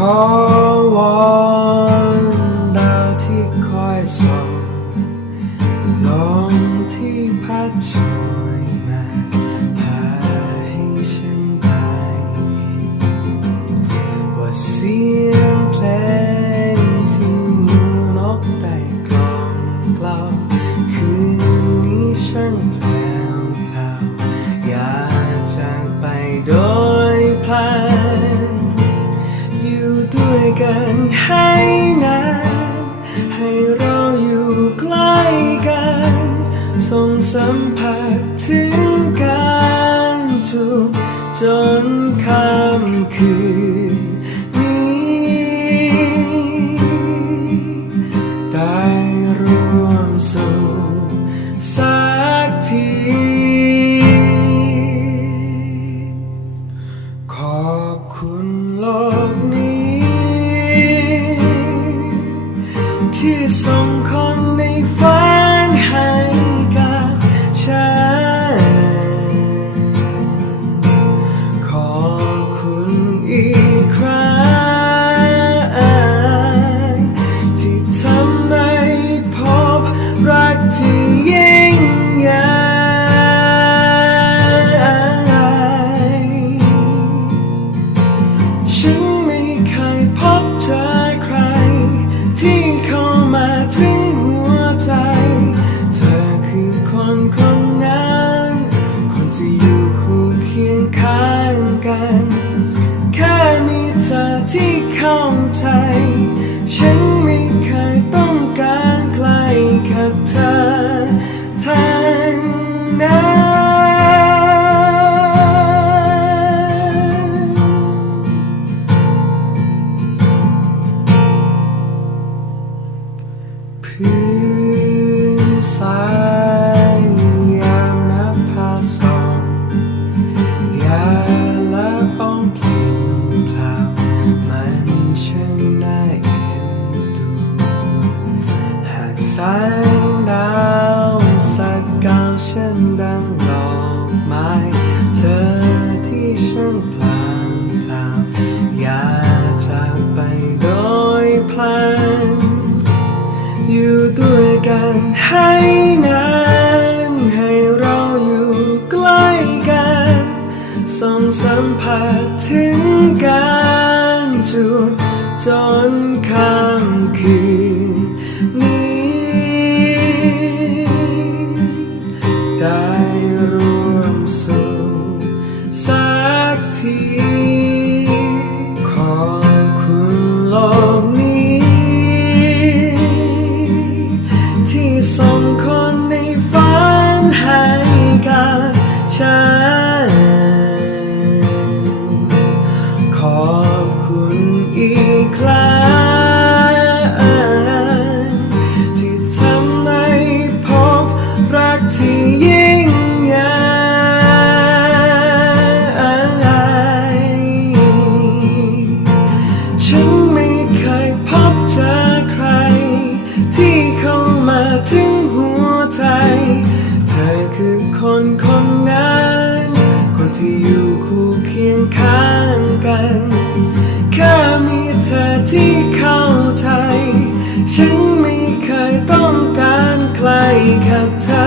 ขอวอนดาวที่คอยส่องลมที่พัดชู ให้นานให้เราอยู่ใกล้กัน ส่งสัมผัสถึงการจูบจนค่ำคืน เข้าใจ ฉันไม่เคยต้องการใครขัดเธอทางนั้นพื้นสา สัมผัสถึงการจูจนข้ามคืนนี้ได้รวมสุขสักทีขอบคุณโลกนี้ ที่ส่ง คุณอีกครั้งที่ทำให้พบรักที่ ฉันไม่เคยต้องการใครค่ะเธอ